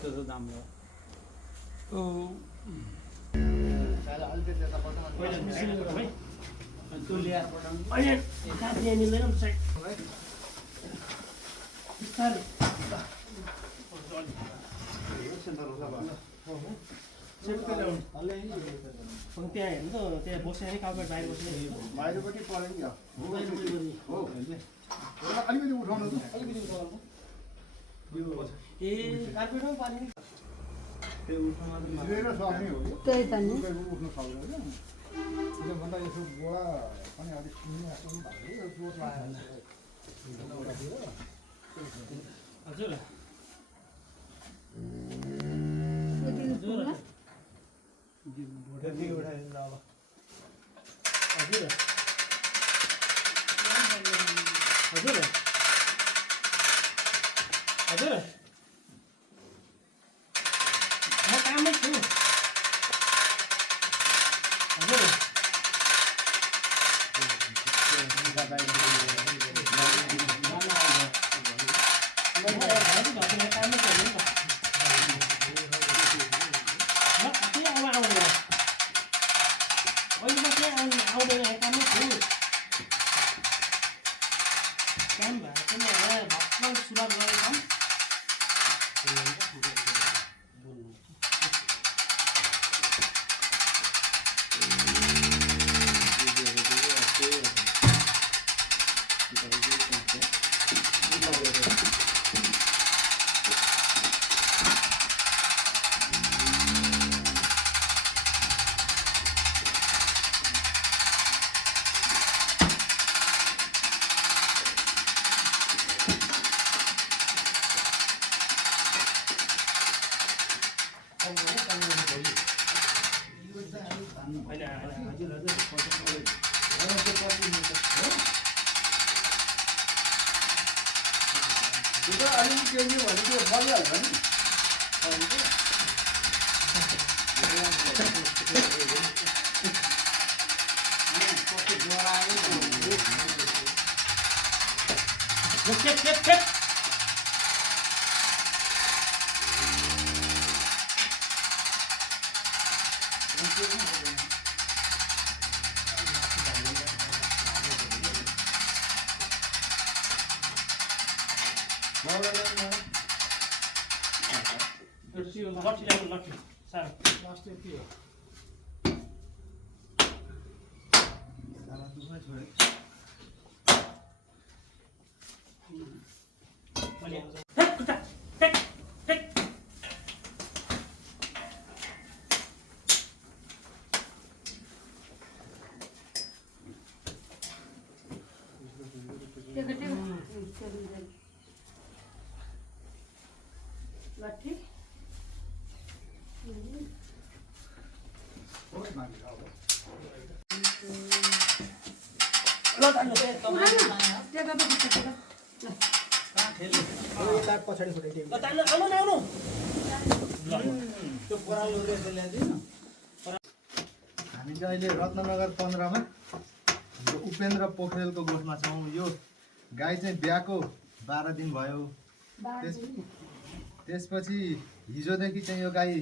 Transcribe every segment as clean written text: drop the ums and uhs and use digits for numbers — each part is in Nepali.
त्यो दाम हो त्यहाँ हेर्नु त त्यहाँ बस्यो नि कार्पेट बाहिर बस्यो बाहिरपट्टि पऱ्यो नि हो अलिकति उठाउनु अलिकति उठाउनु ए कार्पेटमा पानी सक्ने हो त्यही त नि उठ्नु सक्दैन किनभन्दा यसो गोडा पनि अलिक सुनिरहेको पनि भएको चोट लाग्यो हजुर हजुर हजुर म काममै छु हजुर पछाडि फुटेको हामी चाहिँ अहिले रत्ननगर 15 उपेन्द्र पोखरेलको गोठमा छौँ। यो गाई चाहिँ बिहाको 12 दिन भयो। त्यसपछि हिजोदेखि चाहिँ यो गाई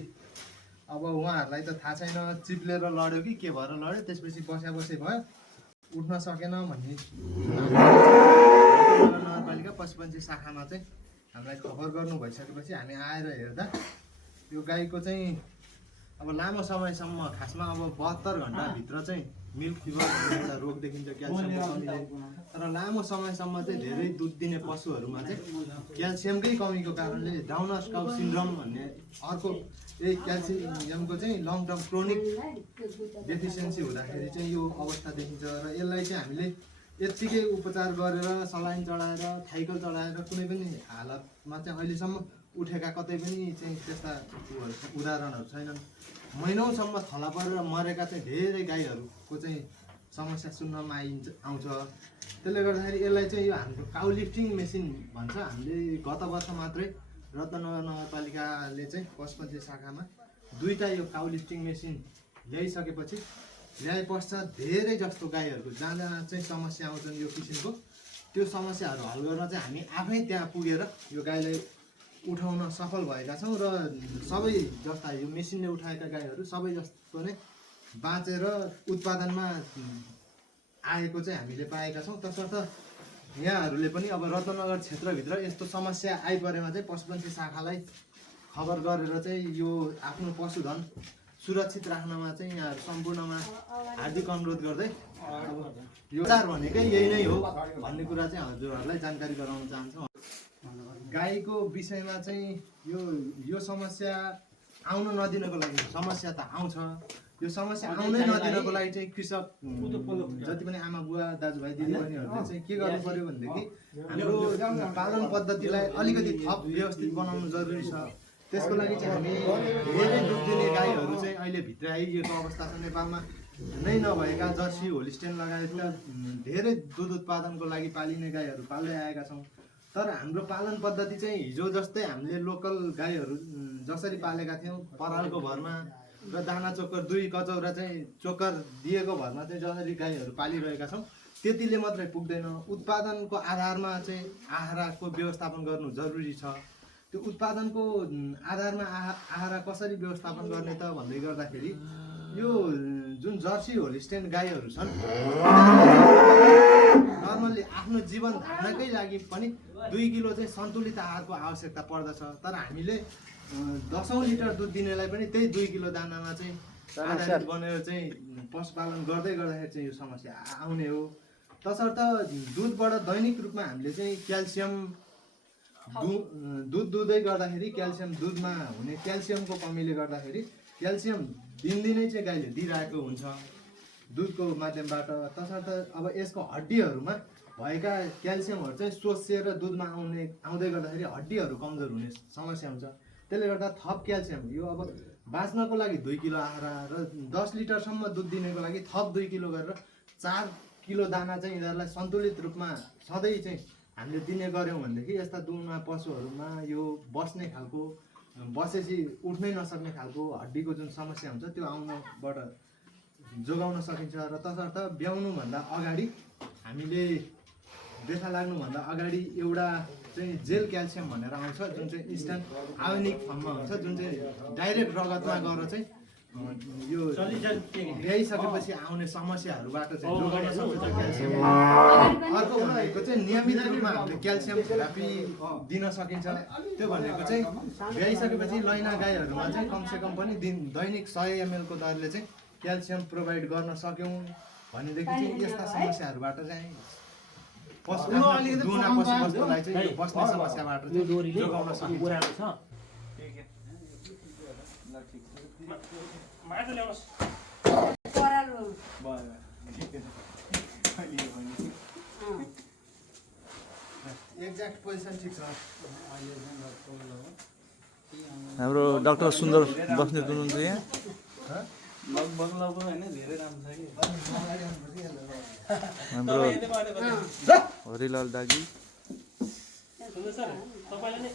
अब उहाँहरूलाई त थाहा छैन चिप्लेर लड्यो कि के भएर लड्यो, त्यसपछि बसे भयो, उठ्न सकेन भन्ने नगरपालिका पशुपन्छी शाखामा चाहिँ हामीलाई खबर गर्नु भइसकेपछि हामी आएर हेर्दा यो गाईको चाहिँ अब लामो समयसम्म खासमा अब 72 घन्टाभित्र चाहिँ मिल्क फिभर एउटा रोग देखिन्छ, क्याल्सियमको कमीले। तर लामो समयसम्म चाहिँ धेरै दुध दिने पशुहरूमा चाहिँ क्याल्सियमकै कमीको कारणले डाउनर काउ सिन्ड्रोम भन्ने अर्को यही क्याल्सियमको चाहिँ लङ टर्म क्रोनिक डेफिसियन्सी हुँदाखेरि चाहिँ यो अवस्था देखिन्छ। र यसलाई चाहिँ हामीले यत्तिकै उपचार गरेर सलाइन चढाएर थाइकल चढाएर कुनै पनि हालतमा चाहिँ अहिलेसम्म उठेका कतै पनि चाहिँ त्यस्ता उदाहरणहरू छैनन्। महिनौसम्म थला परेर मरेका चाहिँ धेरै गाईहरूको चाहिँ समस्या सुन्नमा आउँछ। त्यसले गर्दाखेरि यसलाई चाहिँ यो हाम्रो काउ लिफ्टिङ मेसिन भन्छ। हामीले गत वर्ष मात्रै रत्ननगर नगरपालिकाले चाहिँ पशुपन्छी शाखामा 2टा यो काउ लिफ्टिङ मेसिन ल्याइसकेपछि ल्याए पश्चात धेरै जस्तो गाईहरूको जहाँ जहाँ चाहिँ समस्या आउँछन् यो किसिमको त्यो समस्याहरू हल गर्न चाहिँ हामी आफै त्यहाँ पुगेर यो गाईलाई उठाउन सफल भएका छौँ र सबै जस्ता यो मेसिनले उठाएका गाईहरू सबै जस्तो नै बाँचेर उत्पादनमा आएको चाहिँ हामीले पाएका छौँ। तसर्थ यहाँहरूले पनि अब रत्नगर क्षेत्रभित्र यस्तो समस्या आइपरेमा चाहिँ पशुपन्छी शाखालाई खबर गरेर चाहिँ यो आफ्नो पशुधन सुरक्षित राख्नमा चाहिँ यहाँहरू सम्पूर्णमा हार्दिक अनुरोध गर्दै अब यो विचार भनेकै यही नै हो भन्ने कुरा चाहिँ हजुरहरूलाई जानकारी गराउन चाहन्छौँ। गाईको विषयमा चाहिँ यो समस्या आउन नदिनको लागि समस्या त आउँछ, यो समस्या आउनै नदिनको लागि चाहिँ कृषक जति पनि आमा बुवा दाजुभाइ दिदीबहिनीहरूले चाहिँ के गर्नु पर्यो भनेदेखि हाम्रो पालन पद्धतिलाई अलिकति थप व्यवस्थित बनाउनु जरुरी छ। त्यसको लागि चाहिँ हामी धेरै दुध दिने गाईहरू चाहिँ अहिले भित्र आइएको अवस्था छ। नेपालमा नै नभएका जर्सी होलिस्टेन लगायतका धेरै दुध उत्पादनको लागि पालिने गाईहरू पाल्दै आएका छौँ। तर हाम्रो पालन पद्धति चाहिँ हिजो जस्तै हामीले लोकल गाईहरू जसरी पालेका थियौँ परालको भरमा र दाना चोकर 2 कचौरा चाहिँ चोकर दिएको भरमा चाहिँ जसरी गाईहरू पालिरहेका छौँ त्यतिले मात्रै पुग्दैन। उत्पादनको आधारमा चाहिँ आहाराको व्यवस्थापन गर्नु जरुरी छ। त्यो उत्पादनको आधारमा आहारा कसरी व्यवस्थापन गर्ने त भन्दै गर्दाखेरि यो जुन जर्सी होलिस्टेन गाईहरू छन् नर्मल्ली आफ्नो जीवन धान्नकै लागि पनि 2 किलो चाहिँ सन्तुलित आहारको आवश्यकता पर्दछ। तर हामीले 10औं लिटर दुध दिनेलाई पनि त्यही 2 किलो दानामा चाहिँ आधारित बनेर चाहिँ पशुपालन गर्दै गर्दाखेरि चाहिँ यो समस्या आउने हो। तसर्थ दुधबाट दैनिक रूपमा हामीले चाहिँ क्याल्सियम दुध दुँदै गर्दाखेरि क्याल्सियम दुधमा हुने क्याल्सियमको कमीले गर्दाखेरि क्याल्सियम दिनदिनै चाहिँ गाईले दिइरहेको हुन्छ दुधको माध्यमबाट। तसर्थ अब यसको हड्डीहरूमा भएका क्याल्सियमहरू चाहिँ सोसिएर दुधमा आउँदै गर्दाखेरि हड्डीहरू कमजोर हुने समस्या हुन्छ। त्यसले गर्दा थप क्याल्सियम यो अब बाँच्नको लागि 2 किलो आहारा र 10 लिटरसम्म दुध दिनेको लागि थप 2 किलो गरेर 4 किलो दाना चाहिँ यिनीहरूलाई सन्तुलित रूपमा सधैँ चाहिँ हामीले दिने गऱ्यौँ भनेदेखि यस्ता दुधमा पशुहरूमा यो बस्ने खालको बसेपछि उठ्नै नसक्ने खालको हड्डीको जुन समस्या हुन्छ त्यो आउनबाट जोगाउन सकिन्छ। र तसर्थ ब्याउनुभन्दा अगाडि हामीले व्यथा लाग्नुभन्दा अगाडि एउटा चाहिँ जेल क्याल्सियम भनेर आउँछ जुन चाहिँ इन्स्ट्यान्ट आयोनिक फर्ममा हुन्छ जुन चाहिँ डाइरेक्ट रगतमा गएर चाहिँ यो ब्याइसकेपछि आउने समस्याहरूबाट चाहिँ जोगाउन सकिन्छ क्याल्सियम। अर्को भनेको चाहिँ नियमित रूपमा हामीले क्याल्सियम थेरापी दिन सकिन्छ। त्यो भनेको चाहिँ ब्याइसकेपछि लैना गाईहरूमा चाहिँ कमसेकम पनि दैनिक 100 ml को दरले चाहिँ क्याल्सियम प्रोभाइड गर्न सक्यौँ भनेदेखि चाहिँ यस्ता समस्याहरूबाट चाहिँ पशुवस्तुलाई चाहिँ बस्ने समस्याबाट जोगाउन सकिन्छ। एक्ज्याक्ट पोजिसन ठिक छ। हाम्रो डाक्टर सुन्दर बस्नेत हुनुहुन्छ यहाँ लगभग होइन धेरै राम्रो छ कि हाम्रो हरिलाल दागी सुन्नुहोस् सर, तपाईँलाई नै